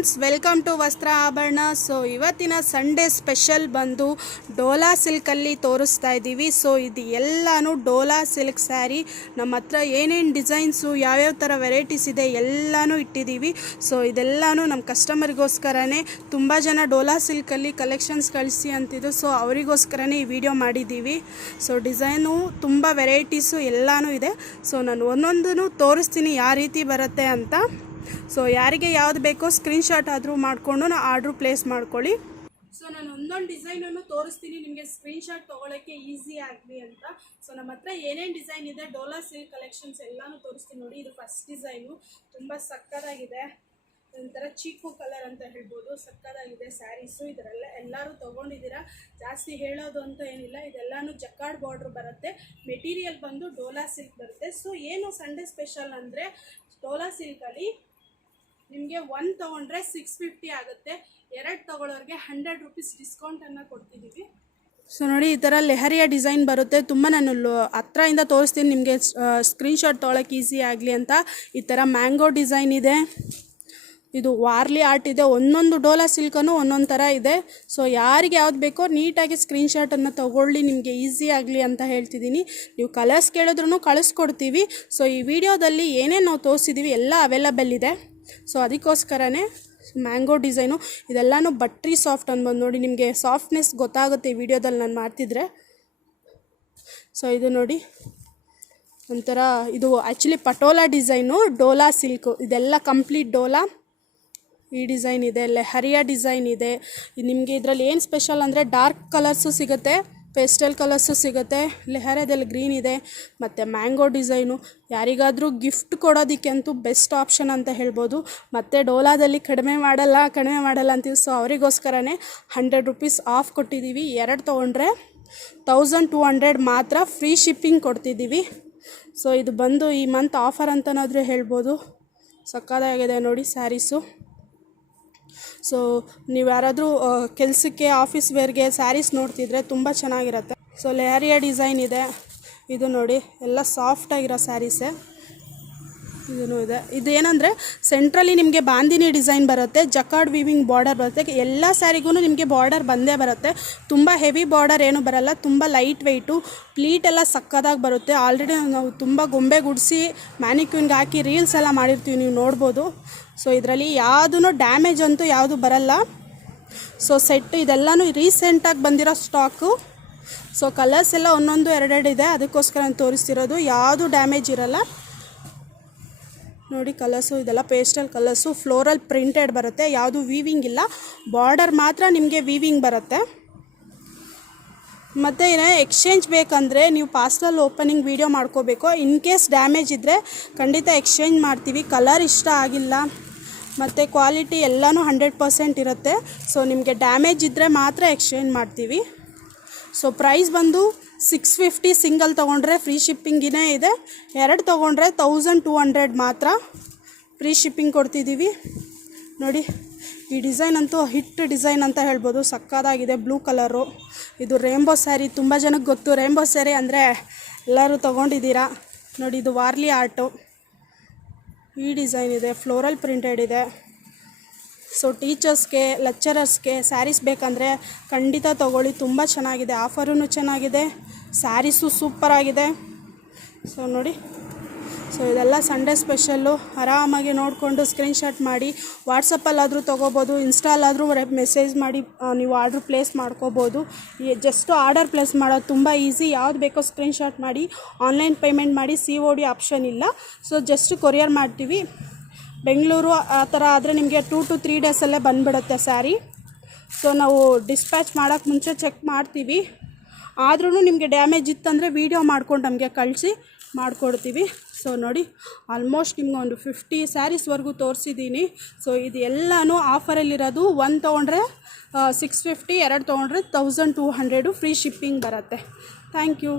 Friends, welcome to ವಸ್ತ್ರ ಆಭರಣ. So ಇವತ್ತಿನ ಸಂಡೇ ಸ್ಪೆಷಲ್ ಬಂದು ಡೋಲಾ ಸಿಲ್ಕಲ್ಲಿ ತೋರಿಸ್ತಾ ಇದ್ದೀವಿ. ಸೊ ಇದು ಎಲ್ಲನೂ ಡೋಲಾ ಸಿಲ್ಕ್ ಸ್ಯಾರಿ. ನಮ್ಮ ಹತ್ರ ಏನೇನು ಡಿಸೈನ್ಸು, ಯಾವ್ಯಾವ ಥರ ವೆರೈಟೀಸ್ ಇದೆ ಎಲ್ಲನೂ ಇಟ್ಟಿದ್ದೀವಿ. ಸೊ ಇದೆಲ್ಲನೂ ನಮ್ಮ ಕಸ್ಟಮರಿಗೋಸ್ಕರನೇ. ತುಂಬ ಜನ ಡೋಲಾ ಸಿಲ್ಕಲ್ಲಿ ಕಲೆಕ್ಷನ್ಸ್ ಕಳಿಸಿ ಅಂತಿದ್ದು, ಸೊ ಅವರಿಗೋಸ್ಕರನೇ ಈ ವಿಡಿಯೋ ಮಾಡಿದ್ದೀವಿ. ಸೊ ಡಿಸೈನು ತುಂಬ ವೆರೈಟೀಸು ಎಲ್ಲನೂ ಇದೆ. ಸೊ ನಾನು ಒಂದೊಂದೂ ತೋರಿಸ್ತೀನಿ ಯಾವ ರೀತಿ ಬರುತ್ತೆ ಅಂತ. ಸೊ ಯಾರಿಗೆ ಯಾವ್ದು ಬೇಕೋ ಸ್ಕ್ರೀನ್ಶಾಟ್ ಆದರೂ ಮಾಡಿಕೊಂಡು ಆರ್ಡ್ರು ಪ್ಲೇಸ್ ಮಾಡ್ಕೊಳ್ಳಿ. ಸೊ ನಾನು ಒಂದೊಂದು ಡಿಸೈನನ್ನು ತೋರಿಸ್ತೀನಿ ನಿಮಗೆ ಸ್ಕ್ರೀನ್ಶಾಟ್ ತೊಗೊಳಕ್ಕೆ ಈಸಿ ಆಗಲಿ ಅಂತ. ಸೊ ನಮ್ಮ ಹತ್ರ ಏನೇನು ಡಿಸೈನ್ ಇದೆ ಡೋಲಾ ಸಿಲ್ಕ್ ಕಲೆಕ್ಷನ್ಸ್ ಎಲ್ಲನೂ ತೋರಿಸ್ತೀನಿ. ನೋಡಿ, ಇದು ಫಸ್ಟ್ ಡಿಸೈನು, ತುಂಬ ಸಕ್ಕತ್ತಾಗಿದೆ. ಒಂಥರ ಚೀಕು ಕಲರ್ ಅಂತ ಹೇಳ್ಬೋದು. ಸಕ್ಕತ್ತಾಗಿದೆ ಸ್ಯಾರೀಸು. ಇದರೆಲ್ಲ ಎಲ್ಲರೂ ತೊಗೊಂಡಿದ್ದೀರಾ, ಜಾಸ್ತಿ ಹೇಳೋದು ಅಂತ ಏನಿಲ್ಲ. ಇದೆಲ್ಲನೂ ಜಕಾರ್ಡ್ ಬಾರ್ಡ್ರ್ ಬರುತ್ತೆ. ಮೆಟೀರಿಯಲ್ ಬಂದು ಡೋಲಾ ಸಿಲ್ಕ್ ಬರುತ್ತೆ. ಸೊ ಏನು ಸಂಡೇ ಸ್ಪೆಷಲ್ ಅಂದರೆ, ಡೋಲಾ ಸಿಲ್ಕಲ್ಲಿ ನಿಮಗೆ 1 ತೊಗೊಂಡ್ರೆ 650 ಆಗುತ್ತೆ. 2 ತೊಗೊಳೋರಿಗೆ 100 ರೂಪೀಸ್ ಡಿಸ್ಕೌಂಟನ್ನು ಕೊಡ್ತಿದ್ದೀವಿ. ಸೊ ನೋಡಿ, ಈ ಥರ ಲೆಹರಿಯ ಡಿಸೈನ್ ಬರುತ್ತೆ. ತುಂಬ ನಾನು ಹತ್ರದಿಂದ ತೋರಿಸ್ತೀನಿ ನಿಮಗೆ ಸ್ಕ್ರೀನ್ಶಾಟ್ ತೊಗೊಳಕ್ಕೆ ಈಸಿ ಆಗಲಿ ಅಂತ. ಈ ಥರ ಮ್ಯಾಂಗೋ ಡಿಸೈನ್ ಇದೆ. ಇದು ವಾರ್ಲಿ ಆರ್ಟ್ ಇದೆ. ಒಂದೊಂದು ಡೋಲಾ ಸಿಲ್ಕನ್ನು ಒಂದೊಂದು ಥರ ಇದೆ. ಸೊ ಯಾರಿಗೆ ಯಾವ್ದು ಬೇಕೋ ನೀಟಾಗಿ ಸ್ಕ್ರೀನ್ಶಾಟನ್ನು ತೊಗೊಳ್ಳಿ, ನಿಮಗೆ ಈಸಿ ಆಗಲಿ ಅಂತ ಹೇಳ್ತಿದ್ದೀನಿ. ನೀವು ಕಲರ್ಸ್ ಕೇಳಿದ್ರೂ ಕಳಿಸ್ಕೊಡ್ತೀವಿ. ಸೊ ಈ ವಿಡಿಯೋದಲ್ಲಿ ಏನೇನು ನಾವು ತೋರಿಸಿದ್ದೀವಿ ಎಲ್ಲ ಅವೈಲಬಲ್ ಇದೆ. ಸೊ ಅದಕ್ಕೋಸ್ಕರನೇ ಮ್ಯಾಂಗೋ ಡಿಸೈನು. ಇದೆಲ್ಲನೂ ಬಟ್ರಿ ಸಾಫ್ಟ್ ಅನ್ಬೋದು. ನೋಡಿ, ನಿಮಗೆ ಸಾಫ್ಟ್ನೆಸ್ ಗೊತ್ತಾಗುತ್ತೆ ಈ ವಿಡಿಯೋದಲ್ಲಿ ನಾನು ಮಾಡ್ತಿದ್ರೆ. ಸೊ ಇದು ನೋಡಿ, ಒಂಥರ ಇದು actually patola design, Dhola silk. ಇದೆಲ್ಲ ಕಂಪ್ಲೀಟ್ ಡೋಲಾ. ಈ ಡಿಸೈನ್ ಇದೆ, ಲೆಹರಿಯ ಡಿಸೈನ್ ಇದೆ. ನಿಮಗೆ ಇದರಲ್ಲಿ ಏನು ಸ್ಪೆಷಲ್ ಅಂದರೆ ಡಾರ್ಕ್ ಕಲರ್ಸು ಸಿಗುತ್ತೆ, ಪೇಸ್ಟಲ್ ಕಲರ್ಸು ಸಿಗುತ್ತೆ. ಲೆಹರಿಯಾದಲ್ಲಿ ಗ್ರೀನ್ ಇದೆ ಮತ್ತು ಮ್ಯಾಂಗೋ ಡಿಸೈನು. ಯಾರಿಗಾದರೂ ಗಿಫ್ಟ್ ಕೊಡೋದಕ್ಕಂತೂ ಬೆಸ್ಟ್ ಆಪ್ಷನ್ ಅಂತ ಹೇಳ್ಬೋದು. ಮತ್ತು ಡೋಲಾದಲ್ಲಿ ಕಡಿಮೆ ಮಾಡಲ್ಲ ಅಂತೀವಿ. ಸೊ ಅವರಿಗೋಸ್ಕರನೇ 100 ರೂಪೀಸ್ ಆಫ್ ಕೊಟ್ಟಿದ್ದೀವಿ. 2 ತೊಗೊಂಡ್ರೆ 1200 ಮಾತ್ರ ಫ್ರೀ ಶಿಪ್ಪಿಂಗ್ ಕೊಡ್ತಿದ್ದೀವಿ. ಸೊ ಇದು ಬಂದು ಈ ಮಂತ್ ಆಫರ್ ಅಂತನಾದರೂ ಹೇಳ್ಬೋದು. ಸಕ್ಕತ್ತಾಗಿದೆ ನೋಡಿ ಸ್ಯಾರೀಸು. ಸೊ ನೀವು ಯಾರಾದರೂ ಕೆಲಸಕ್ಕೆ, ಆಫೀಸ್ ವೇರ್ಗೆ ಸ್ಯಾರೀಸ್ ನೋಡ್ತಿದ್ರೆ ತುಂಬ ಚೆನ್ನಾಗಿರುತ್ತೆ. ಸೊ ಲೆಹರಿಯ ಡಿಸೈನ್ ಇದೆ. ಇದು ನೋಡಿ, ಎಲ್ಲ ಸಾಫ್ಟಾಗಿರೋ ಸ್ಯಾರೀಸೇ. ಇದೂ ಇದೆ. ಇದೇನೆಂದರೆ ಸೆಂಟ್ರಲ್ಲಿ ನಿಮಗೆ ಬಾಂದಿನಿ ಡಿಸೈನ್ ಬರುತ್ತೆ, ಜಕಾರ್ಡ್ ವೀವಿಂಗ್ ಬಾರ್ಡರ್ ಬರುತ್ತೆ. ಎಲ್ಲ ಸ್ಯಾರಿಗೂ ನಿಮಗೆ ಬಾರ್ಡರ್ ಬಂದೇ ಬರುತ್ತೆ. ತುಂಬ ಹೆವಿ ಬಾರ್ಡರ್ ಏನೂ ಬರಲ್ಲ, ತುಂಬ ಲೈಟ್ ವೆಯ್ಟು. ಪ್ಲೀಟ್ ಎಲ್ಲ ಸಕ್ಕದಾಗಿ ಬರುತ್ತೆ. ಆಲ್ರೆಡಿ ನಾವು ತುಂಬ ಗೊಂಬೆ ಗುಡಿಸಿ ಮ್ಯಾನಿಕ್ಯೂನ್ಗೆ ಹಾಕಿ ರೀಲ್ಸ್ ಎಲ್ಲ ಮಾಡಿರ್ತೀವಿ, ನೀವು ನೋಡ್ಬೋದು. ಸೊ ಇದರಲ್ಲಿ ಯಾವುದೂ ಡ್ಯಾಮೇಜ್ ಅಂತೂ ಯಾವುದು ಬರಲ್ಲ. ಸೊ ಸೆಟ್ ಇದೆಲ್ಲನೂ ರೀಸೆಂಟಾಗಿ ಬಂದಿರೋ ಸ್ಟಾಕು. ಸೊ ಕಲರ್ಸ್ ಎಲ್ಲ ಒಂದೊಂದು 2 ಇದೆ, ಅದಕ್ಕೋಸ್ಕರ ನಾನು ತೋರಿಸ್ತಿರೋದು. ಯಾವುದು ಡ್ಯಾಮೇಜ್ ಇರಲ್ಲ. ನೋಡಿ ಕಲರ್ಸು, ಇದೆಲ್ಲ ಪೇಸ್ಟಲ್ ಕಲರ್ಸು. ಫ್ಲೋರಲ್ ಪ್ರಿಂಟೆಡ್ ಬರುತ್ತೆ, ಯಾವುದು ವೀವಿಂಗ್ ಇಲ್ಲ. ಬಾರ್ಡರ್ ಮಾತ್ರ ನಿಮಗೆ ವೀವಿಂಗ್ ಬರುತ್ತೆ. ಮತ್ತು ಎಕ್ಸ್ಚೇಂಜ್ ಬೇಕಂದರೆ ನೀವು ಪಾರ್ಸಲ್ ಓಪನಿಂಗ್ ವೀಡಿಯೋ ಮಾಡ್ಕೋಬೇಕು. ಇನ್ ಕೇಸ್ ಡ್ಯಾಮೇಜ್ ಇದ್ದರೆ ಖಂಡಿತ ಎಕ್ಸ್ಚೇಂಜ್ ಮಾಡ್ತೀವಿ. ಕಲರ್ ಇಷ್ಟ ಆಗಿಲ್ಲ ಮತ್ತು ಕ್ವಾಲಿಟಿ ಎಲ್ಲನೂ 100% ಇರುತ್ತೆ. ಸೊ ನಿಮಗೆ ಡ್ಯಾಮೇಜ್ ಇದ್ದರೆ ಮಾತ್ರ ಎಕ್ಸ್ಚೇಂಜ್ ಮಾಡ್ತೀವಿ. ಸೊ ಪ್ರೈಸ್ ಬಂದು 650. ಸಿಂಗಲ್ ತೊಗೊಂಡ್ರೆ ಫ್ರೀ ಶಿಪ್ಪಿಂಗಿನೇ ಇದೆ. 2 ತೊಗೊಂಡ್ರೆ 1200 ಮಾತ್ರ ಫ್ರೀ ಶಿಪ್ಪಿಂಗ್ ಕೊಡ್ತಿದ್ದೀವಿ. ನೋಡಿ, ಈ ಡಿಸೈನ್ ಅಂತೂ ಹಿಟ್ ಡಿಸೈನ್ ಅಂತ ಹೇಳ್ಬೋದು. ಸಕ್ಕತ್ತಾಗಿದೆ, ಬ್ಲೂ ಕಲರು. ಇದು ರೇಂಬೋ ಸ್ಯಾರಿ. ತುಂಬ ಜನಕ್ಕೆ ಗೊತ್ತು ರೇಂಬೋ ಸ್ಯಾರಿ ಅಂದರೆ, ಎಲ್ಲರೂ ತೊಗೊಂಡಿದ್ದೀರಾ. ನೋಡಿ, ಇದು ವಾರ್ಲಿ ಆರ್ಟು. ಈ ಡಿಸೈನ್ ಇದೆ, ಫ್ಲೋರಲ್ ಪ್ರಿಂಟೆಡ್ ಇದೆ. ಸೊ ಟೀಚರ್ಸ್ಗೆ, ಲೆಕ್ಚರರ್ಸ್ಗೆ ಸ್ಯಾರೀಸ್ ಬೇಕಂದರೆ ಖಂಡಿತ ತೊಗೊಳ್ಳಿ. ತುಂಬ ಚೆನ್ನಾಗಿದೆ, ಆಫರೂ ಚೆನ್ನಾಗಿದೆ, ಸ್ಯಾರೀಸು ಸೂಪರಾಗಿದೆ. ಸೊ ನೋಡಿ, ಸೊ ಇದೆಲ್ಲ ಸಂಡೇ ಸ್ಪೆಷಲ್ಲು. ಆರಾಮಾಗಿ ನೋಡಿಕೊಂಡು ಸ್ಕ್ರೀನ್ಶಾಟ್ ಮಾಡಿ ವಾಟ್ಸಪ್ಪಲ್ಲಾದರೂ ತೊಗೋಬೋದು, ಇನ್ಸ್ಟಾಲಾದರೂ ಮೆಸೇಜ್ ಮಾಡಿ ನೀವು ಆರ್ಡ್ರ್ ಪ್ಲೇಸ್ ಮಾಡ್ಕೋಬೋದು. ಜಸ್ಟು ಆರ್ಡರ್ ಪ್ಲೇಸ್ ಮಾಡೋದು ತುಂಬ ಈಸಿ. ಯಾವ್ದು ಬೇಕೋ ಸ್ಕ್ರೀನ್ಶಾಟ್ ಮಾಡಿ ಆನ್ಲೈನ್ ಪೇಮೆಂಟ್ ಮಾಡಿ. COD ಆಪ್ಷನ್ ಇಲ್ಲ. ಸೊ ಜಸ್ಟ್ ಕೊರಿಯರ್ ಮಾಡ್ತೀವಿ. ಬೆಂಗಳೂರು ಆ ಥರ ಆದರೆ ನಿಮಗೆ 2 to 3 ಡೇಸಲ್ಲೇ ಬಂದುಬಿಡುತ್ತೆ ಸ್ಯಾರಿ. ಸೊ ನಾವು ಡಿಸ್ಪ್ಯಾಚ್ ಮಾಡೋಕ್ಕೆ ಮುಂಚೆ ಚೆಕ್ ಮಾಡ್ತೀವಿ. ಆದ್ರೂ ನಿಮಗೆ ಡ್ಯಾಮೇಜ್ ಇತ್ತಂದರೆ ವೀಡಿಯೋ ಮಾಡ್ಕೊಂಡು ನಮಗೆ ಕಳಿಸಿ ಮಾಡಿಕೊಡ್ತೀವಿ. ಸೊ ನೋಡಿ, ಆಲ್ಮೋಸ್ಟ್ ನಿಮ್ಗೆ ಒಂದು 50 ಸ್ಯಾರೀಸ್ವರೆಗೂ ತೋರಿಸಿದ್ದೀನಿ. ಸೊ ಇದು ಎಲ್ಲನೂ ಆಫರಲ್ಲಿರೋದು. 1 ತೊಗೊಂಡ್ರೆ 650, 2 ತೊಗೊಂಡ್ರೆ 1200 ಫ್ರೀ ಶಿಪ್ಪಿಂಗ್ ಬರುತ್ತೆ. Thank you.